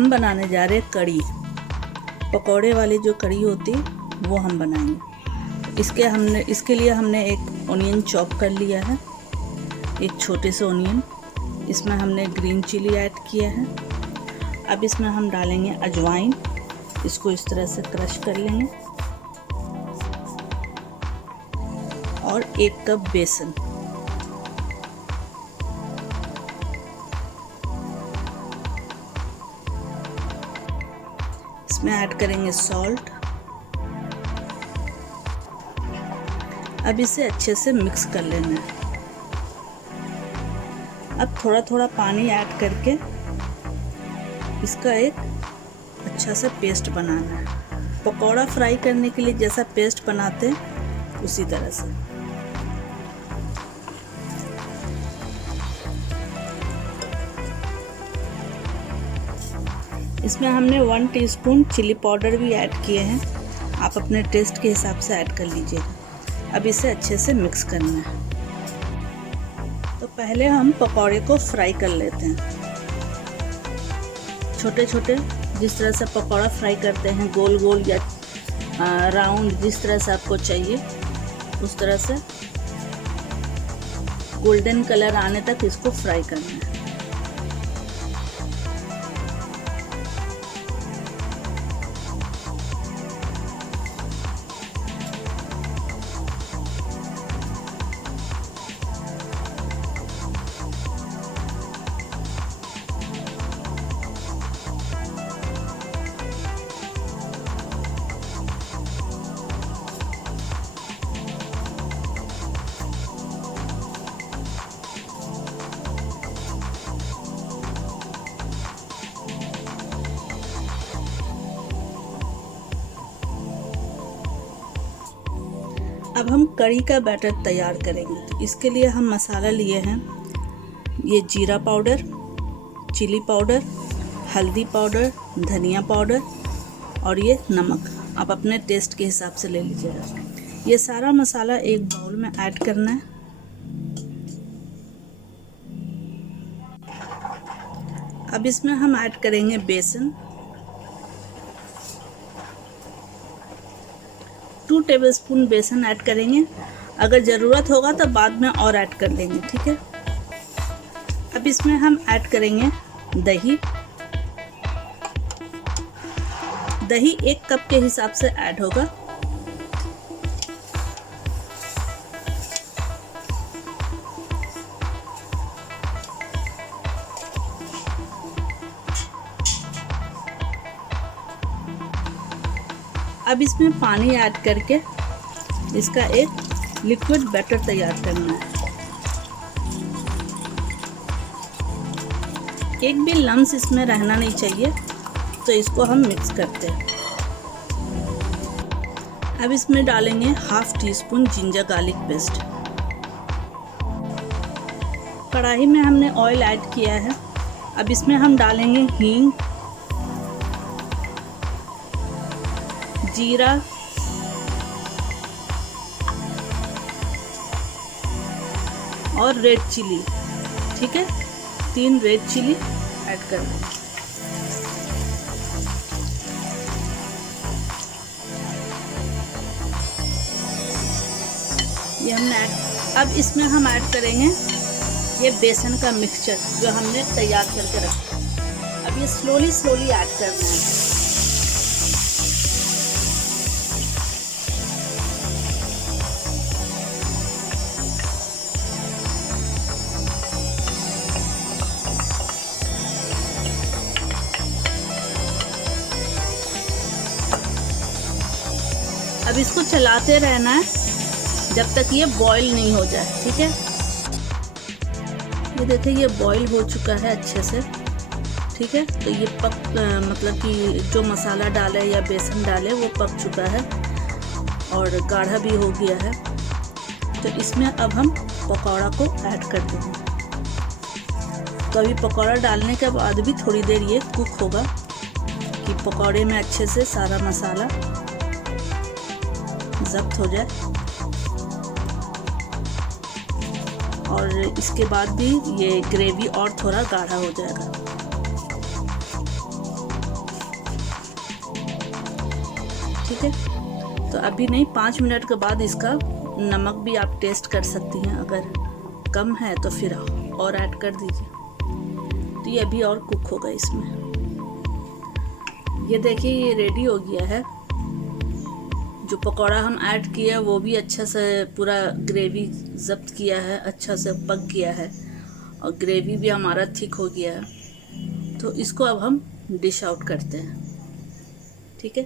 हम बनाने जा रहे हैं कड़ी। पकौड़े वाली जो कड़ी होती वो हम बनाएंगे। इसके लिए हमने एक ऑनियन चॉप कर लिया है, एक छोटे से ऑनियन। इसमें हमने ग्रीन चिली ऐड किया है। अब इसमें हम डालेंगे अजवाइन, इसको इस तरह से क्रश कर लेंगे, और 1 कप बेसन। इसमें ऐड करेंगे सॉल्ट। अब इसे अच्छे से मिक्स कर लेना है। अब थोड़ा थोड़ा पानी ऐड करके इसका एक अच्छा सा पेस्ट बनाना है। पकौड़ा फ्राई करने के लिए जैसा पेस्ट बनाते हैं उसी तरह से। इसमें हमने 1 टीस्पून चिली पाउडर भी ऐड किए हैं। आप अपने टेस्ट के हिसाब से ऐड कर लीजिएगा। अब इसे अच्छे से मिक्स करना है। तो पहले हम पकौड़े को फ्राई कर लेते हैं। छोटे छोटे जिस तरह से पकौड़ा फ्राई करते हैं, गोल गोल या राउंड, जिस तरह से आपको चाहिए उस तरह से गोल्डन कलर आने तक इसको फ्राई करना है। अब हम कड़ी का बैटर तैयार करेंगे। तो इसके लिए हम मसाला लिए हैं, ये जीरा पाउडर, चिली पाउडर, हल्दी पाउडर, धनिया पाउडर और ये नमक। आप अपने टेस्ट के हिसाब से ले लीजिएगा। ये सारा मसाला एक बाउल में ऐड करना है। अब इसमें हम ऐड करेंगे बेसन, 2 टेबलस्पून बेसन ऐड करेंगे। अगर ज़रूरत होगा तो बाद में और ऐड कर लेंगे, ठीक है। अब इसमें हम ऐड करेंगे दही। दही 1 कप के हिसाब से ऐड होगा। अब इसमें पानी ऐड करके इसका एक लिक्विड बैटर तैयार करना है। एक भी लम्स इसमें रहना नहीं चाहिए, तो इसको हम मिक्स करते हैं। अब इसमें डालेंगे 1/2 टीस्पून जिंजर गार्लिक पेस्ट। कढ़ाई में हमने ऑयल ऐड किया है। अब इसमें हम डालेंगे हींग, जीरा, और रेड चिली, ठीक है। 3 रेड चिली ऐड कर दें। ये हमने ऐड। अब इसमें हम ऐड करेंगे ये बेसन का मिक्सचर जो हमने तैयार करके रखा है। अब ये स्लोली ऐड करना है। अब इसको चलाते रहना है जब तक ये बॉईल नहीं हो जाए, ठीक है। ये देखिए ये बॉईल हो चुका है अच्छे से, ठीक है। तो ये मतलब कि जो मसाला डाले या बेसन डाले वो पक चुका है और गाढ़ा भी हो गया है। तो इसमें अब हम पकौड़ा को ऐड कर देंगे। तो अभी पकौड़ा डालने के बाद भी थोड़ी देर ये कुक होगा कि पकौड़े में अच्छे से सारा मसाला ज़ब्त हो जाए। और इसके बाद भी ये ग्रेवी और थोड़ा गाढ़ा हो जाएगा। ठीक है। तो अभी नहीं, 5 मिनट के बाद इसका नमक भी आप टेस्ट कर सकती हैं, अगर कम है तो फिर और ऐड कर दीजिए। तो ये अभी और कुक होगा इसमें। ये देखिए ये रेडी हो गया है। जो पकौड़ा हम ऐड किया वो भी अच्छा से पूरा ग्रेवी जब्त किया है, अच्छा से पक गया है और ग्रेवी भी हमारा थिक हो गया है। तो इसको अब हम डिश आउट करते हैं, ठीक है।